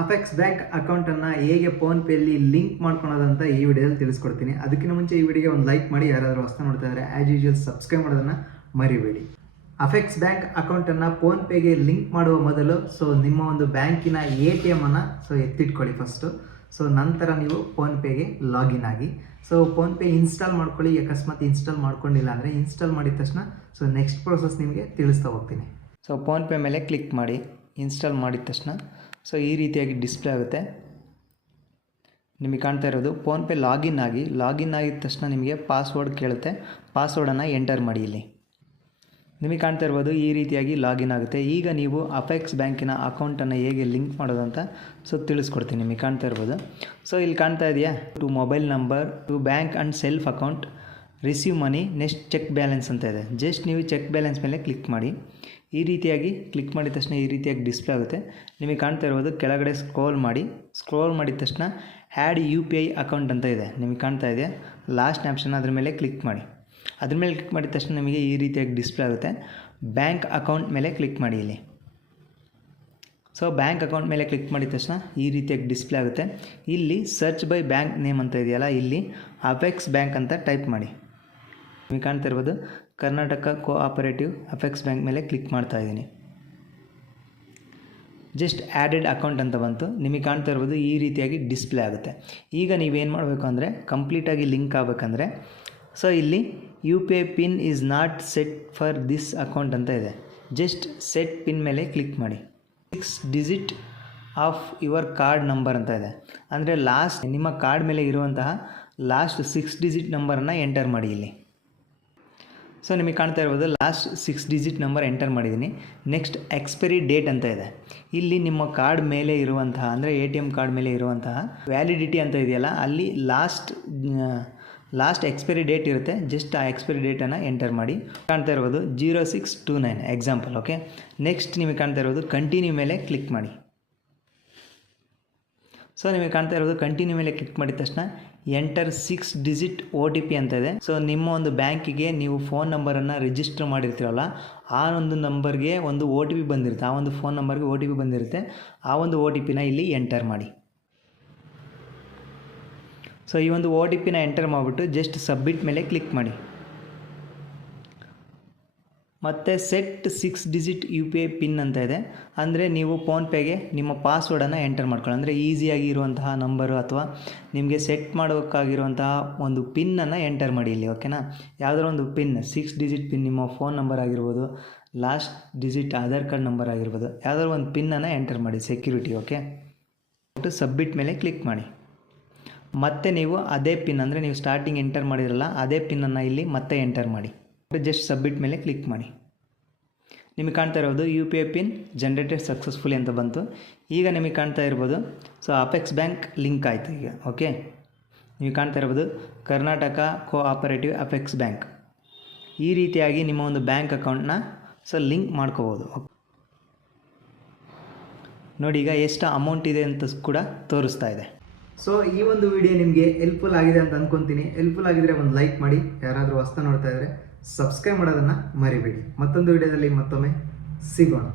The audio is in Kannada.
ಅಪೆಕ್ಸ್ ಬ್ಯಾಂಕ್ ಅಕೌಂಟನ್ನು ಹೇಗೆ ಫೋನ್ಪೇಯಲ್ಲಿ ಲಿಂಕ್ ಮಾಡ್ಕೊಳೋದಂತ ಈ ವಿಡಿಯೋದಲ್ಲಿ ತಿಳಿಸ್ಕೊಡ್ತೀನಿ. ಅದಕ್ಕಿಂತ ಮುಂಚೆ ಈ ವಿಡಿಯೋಗೆ ಒಂದು ಲೈಕ್ ಮಾಡಿ, ಯಾರಾದರೂ ಹೊಸ ನೋಡ್ತಾ ಇದ್ದಾರೆ ಆ್ಯಸ್ ಯೂಶುವಲ್ ಸಬ್ಸ್ಕ್ರೈಬ್ ಮಾಡೋದನ್ನು ಮರಿಬೇಡಿ. ಅಪೆಕ್ಸ್ ಬ್ಯಾಂಕ್ ಅಕೌಂಟನ್ನು ಫೋನ್ಪೇಗೆ ಲಿಂಕ್ ಮಾಡುವ ಮೊದಲು ನಿಮ್ಮ ಒಂದು ಬ್ಯಾಂಕಿನ ATM ಅನ್ನು ಎತ್ತಿಟ್ಕೊಳ್ಳಿ ಫಸ್ಟು. ನಂತರ ನೀವು ಫೋನ್ಪೇಗೆ ಲಾಗಿನ್ ಆಗಿ ಫೋನ್ಪೇ ಇನ್ಸ್ಟಾಲ್ ಮಾಡ್ಕೊಳ್ಳಿ. ಅಕಸ್ಮಾತ್ ಇನ್ಸ್ಟಾಲ್ ಮಾಡ್ಕೊಂಡಿಲ್ಲ ಅಂದರೆ ಇನ್ಸ್ಟಾಲ್ ಮಾಡಿದ ತಕ್ಷಣ ನೆಕ್ಸ್ಟ್ ಪ್ರೋಸೆಸ್ ನಿಮಗೆ ತಿಳಿಸ್ತಾ ಹೋಗ್ತೀನಿ. ಫೋನ್ಪೇ ಮೇಲೆ ಕ್ಲಿಕ್ ಮಾಡಿ. ಇನ್ಸ್ಟಾಲ್ ಮಾಡಿದ ತಕ್ಷಣ ಈ ರೀತಿಯಾಗಿ ಡಿಸ್ಪ್ಲೇ ಆಗುತ್ತೆ. ನಿಮಗೆ ಕಾಣ್ತಾ ಇರೋದು ಫೋನ್ಪೇ ಲಾಗಿನ್ ಆಗಿದ ತಕ್ಷಣ ನಿಮಗೆ ಪಾಸ್ವರ್ಡ್ ಕೇಳುತ್ತೆ. ಪಾಸ್ವರ್ಡನ್ನು ಎಂಟರ್ ಮಾಡಿ. ಇಲ್ಲಿ ನಿಮಗೆ ಕಾಣ್ತಾ ಇರ್ಬೋದು ಈ ರೀತಿಯಾಗಿ ಲಾಗಿನ್ ಆಗುತ್ತೆ. ಈಗ ನೀವು ಅಪೆಕ್ಸ್ ಬ್ಯಾಂಕಿನ ಅಕೌಂಟನ್ನು ಹೇಗೆ ಲಿಂಕ್ ಮಾಡೋದಂತ ತಿಳಿಸ್ಕೊಡ್ತೀನಿ. ನಿಮಗೆ ಕಾಣ್ತಾ ಇರ್ಬೋದು. ಇಲ್ಲಿ ಕಾಣ್ತಾ ಇದೆಯಾ, to mobile number, to bank and self account, receive money, next check balance ಅಂತ ಇದೆ. ಜಸ್ಟ್ ನೀವು ಚೆಕ್ ಬ್ಯಾಲೆನ್ಸ್ ಮೇಲೆ ಕ್ಲಿಕ್ ಮಾಡಿ. ಈ ರೀತಿಯಾಗಿ ಕ್ಲಿಕ್ ಮಾಡಿದ ತಕ್ಷಣ ಈ ರೀತಿಯಾಗಿ ಡಿಸ್ಪ್ಲೇ ಆಗುತ್ತೆ. ನಿಮಗೆ ಕಾಣ್ತಾ ಇರ್ಬೋದು ಕೆಳಗಡೆ ಸ್ಕ್ರೋಲ್ ಮಾಡಿದ ತಕ್ಷಣ ಆ್ಯಡ್ UPI ಅಕೌಂಟ್ ಅಂತ ಇದೆ. ನಿಮಗೆ ಕಾಣ್ತಾ ಇದೆ ಲಾಸ್ಟ್ ಆಪ್ಷನ್, ಅದ್ರ ಮೇಲೆ ಕ್ಲಿಕ್ ಮಾಡಿ. ಅದ್ರ ಮೇಲೆ ಕ್ಲಿಕ್ ಮಾಡಿದ ತಕ್ಷಣ ನಿಮಗೆ ಈ ರೀತಿಯಾಗಿ ಡಿಸ್ಪ್ಲೇ ಆಗುತ್ತೆ. ಬ್ಯಾಂಕ್ ಅಕೌಂಟ್ ಮೇಲೆ ಕ್ಲಿಕ್ ಮಾಡಿ. ಇಲ್ಲಿ ಬ್ಯಾಂಕ್ ಅಕೌಂಟ್ ಮೇಲೆ ಕ್ಲಿಕ್ ಮಾಡಿದ ತಕ್ಷಣ ಈ ರೀತಿಯಾಗಿ ಡಿಸ್ಪ್ಲೇ ಆಗುತ್ತೆ. ಇಲ್ಲಿ ಸರ್ಚ್ ಬೈ ಬ್ಯಾಂಕ್ ನೇಮ್ ಅಂತ ಇದೆಯಲ್ಲ, ಇಲ್ಲಿ ಅಪೆಕ್ಸ್ ಬ್ಯಾಂಕ್ ಅಂತ ಟೈಪ್ ಮಾಡಿ. ನಿಮಗೆ ಕಾಣ್ತಾ ಇರ್ಬೋದು ಕರ್ನಾಟಕ ಕೋಆಪರೇಟಿವ್ ಅಪೆಕ್ಸ್ ಬ್ಯಾಂಕ್ ಮೇಲೆ ಕ್ಲಿಕ್ ಮಾಡ್ತಾ ಇದ್ದೀನಿ. ಜಸ್ಟ್ ಆ್ಯಡೆಡ್ ಅಕೌಂಟ್ ಅಂತ ಬಂತು. ನಿಮಗೆ ಕಾಣ್ತಾ ಇರ್ಬೋದು ಈ ರೀತಿಯಾಗಿ ಡಿಸ್ಪ್ಲೇ ಆಗುತ್ತೆ. ಈಗ ನೀವೇನು ಮಾಡಬೇಕು ಅಂದರೆ ಕಂಪ್ಲೀಟಾಗಿ ಲಿಂಕ್ ಆಗಬೇಕಂದ್ರೆ ಇಲ್ಲಿ UPI pin is not set for this account ಅಂತ ಇದೆ. ಜಸ್ಟ್ ಸೆಟ್ ಪಿನ್ ಮೇಲೆ ಕ್ಲಿಕ್ ಮಾಡಿ. 6 digit of your card number ಅಂತ ಇದೆ. ಅಂದರೆ ಲಾಸ್ಟ್ ನಿಮ್ಮ ಕಾರ್ಡ್ ಮೇಲೆ ಇರುವಂತಹ ಲಾಸ್ಟ್ 6 ಡಿಜಿಟ್ ನಂಬರನ್ನು ಎಂಟರ್ ಮಾಡಿ. ಇಲ್ಲಿ ನಿಮಗೆ ಕಾಣ್ತಾ ಇರ್ಬೋದು ಲಾಸ್ಟ್ 6 ಡಿಜಿಟ್ ನಂಬರ್ ಎಂಟರ್ ಮಾಡಿದ್ದೀನಿ. ನೆಕ್ಸ್ಟ್ ಎಕ್ಸ್ಪೈರಿ ಡೇಟ್ ಅಂತ ಇದೆ. ಇಲ್ಲಿ ನಿಮ್ಮ ಕಾರ್ಡ್ ಮೇಲೆ ಇರುವಂತಹ ಅಂದರೆ ATM ಕಾರ್ಡ್ ಮೇಲೆ ಇರುವಂತಹ ವ್ಯಾಲಿಡಿಟಿ ಅಂತ ಇದೆಯಲ್ಲ, ಅಲ್ಲಿ ಲಾಸ್ಟ್ ಎಕ್ಸ್ಪೈರಿ ಡೇಟ್ ಇರುತ್ತೆ. ಜಸ್ಟ್ ಆ ಎಕ್ಸ್ಪೈರಿ ಡೇಟನ್ನು ಎಂಟರ್ ಮಾಡಿ. ಕಾಣ್ತಾ ಇರ್ಬೋದು 0629 ಎಕ್ಸಾಂಪಲ್. ಓಕೆ, ನೆಕ್ಸ್ಟ್ ನಿಮಗೆ ಕಾಣ್ತಾ ಇರೋದು ಕಂಟಿನ್ಯೂ ಮೇಲೆ ಕ್ಲಿಕ್ ಮಾಡಿ. ನಿಮಗೆ ಕಾಣ್ತಾ ಇರೋದು ಕಂಟಿನ್ಯೂ ಮೇಲೆ ಕ್ಲಿಕ್ ಮಾಡಿದ ತಕ್ಷಣ ಎಂಟರ್ 6 ಡಿಜಿಟ್ OTP ಅಂತ ಇದೆ. ನಿಮ್ಮ ಒಂದು ಬ್ಯಾಂಕಿಗೆ ನೀವು ಫೋನ್ ನಂಬರನ್ನು ರಿಜಿಸ್ಟರ್ ಮಾಡಿರ್ತೀರಲ್ಲ, ಆ ಒಂದು ನಂಬರ್ಗೆ ಒಂದು OTP ಬಂದಿರುತ್ತೆ. ಆ ಒಂದು ಫೋನ್ ನಂಬರ್ಗೆ OTP ಬಂದಿರುತ್ತೆ. ಆ ಒಂದು OTPನ ಇಲ್ಲಿ ಎಂಟರ್ ಮಾಡಿ. ಈ ಒಂದು OTPನ ಎಂಟರ್ ಮಾಡಿಬಿಟ್ಟು ಜಸ್ಟ್ ಸಬ್ಮಿಟ್ ಮೇಲೆ ಕ್ಲಿಕ್ ಮಾಡಿ. ಮತ್ತು ಸೆಟ್ 6 ಡಿಜಿಟ್ UPI ಪಿನ್ ಅಂತ ಇದೆ. ಅಂದರೆ ನೀವು ಫೋನ್ಪೇಗೆ ನಿಮ್ಮ ಪಾಸ್ವರ್ಡನ್ನು ಎಂಟರ್ ಮಾಡ್ಕೊಳ್ಳಿ. ಅಂದರೆ ಈಸಿಯಾಗಿ ಇರುವಂತಹ ನಂಬರು ಅಥವಾ ನಿಮಗೆ ಸೆಟ್ ಮಾಡೋಕ್ಕಾಗಿರುವಂತಹ ಒಂದು ಪಿನ್ನನ್ನು ಎಂಟರ್ ಮಾಡಿ ಇಲ್ಲಿ. ಓಕೆನಾ, ಯಾವುದಾದ್ರು ಒಂದು ಪಿನ್ 6 ಡಿಜಿಟ್ ಪಿನ್, ನಿಮ್ಮ ಫೋನ್ ನಂಬರ್ ಆಗಿರ್ಬೋದು, last digit Aadhaar card number ಆಗಿರ್ಬೋದು, ಯಾವುದಾದ್ರು ಒಂದು ಪಿನ್ನನ್ನು ಎಂಟರ್ ಮಾಡಿ ಸೆಕ್ಯೂರಿಟಿ. ಓಕೆ, ಸಬ್ಮಿಟ್ ಮೇಲೆ ಕ್ಲಿಕ್ ಮಾಡಿ. ಮತ್ತೆ ನೀವು ಅದೇ ಪಿನ್ ಅಂದರೆ ನೀವು ಸ್ಟಾರ್ಟಿಂಗ್ ಎಂಟರ್ ಮಾಡಿರಲ್ಲ ಅದೇ ಪಿನ್ನನ್ನು ಇಲ್ಲಿ ಮತ್ತೆ ಎಂಟರ್ ಮಾಡಿ. ಜಸ್ಟ್ ಸಬ್ಮಿಟ್ ಮೇಲೆ ಕ್ಲಿಕ್ ಮಾಡಿ. ನಿಮಗೆ ಕಾಣ್ತಾ ಇರೋದು UPI ಪಿನ್ ಜನರೇಟೆಡ್ ಸಕ್ಸಸ್ಫುಲಿ ಅಂತ ಬಂತು. ಈಗ ನಿಮಗೆ ಕಾಣ್ತಾ ಇರ್ಬೋದು ಅಪೆಕ್ಸ್ ಬ್ಯಾಂಕ್ ಲಿಂಕ್ ಆಯಿತು ಈಗ. ಓಕೆ, ನೀವು ಕಾಣ್ತಾ ಇರ್ಬೋದು ಕರ್ನಾಟಕ ಕೋಆಪರೇಟಿವ್ ಅಪೆಕ್ಸ್ ಬ್ಯಾಂಕ್. ಈ ರೀತಿಯಾಗಿ ನಿಮ್ಮ ಒಂದು ಬ್ಯಾಂಕ್ ಅಕೌಂಟ್ನ ಲಿಂಕ್ ಮಾಡ್ಕೋಬೋದು. ನೋಡಿ ಈಗ ಎಷ್ಟು ಅಮೌಂಟ್ ಇದೆ ಅಂತ ಕೂಡ ತೋರಿಸ್ತಾ ಇದೆ. ಈ ಒಂದು ವಿಡಿಯೋ ನಿಮಗೆ ಹೆಲ್ಪ್ಫುಲ್ ಆಗಿದೆ ಅಂತ ಅಂದ್ಕೊತೀನಿ. ಹೆಲ್ಪ್ಫುಲ್ ಆಗಿದ್ರೆ ಒಂದು ಲೈಕ್ ಮಾಡಿ, ಯಾರಾದರೂ ಹೊಸ್ತಾ ನೋಡ್ತಾ ಇದ್ದರೆ ಸಬ್ಸ್ಕ್ರೈಬ್ ಮಾಡೋದನ್ನು ಮರಿಬೇಡಿ. ಮತ್ತೊಂದು ವಿಡಿಯೋದಲ್ಲಿ ಮತ್ತೊಮ್ಮೆ ಸಿಗೋಣ.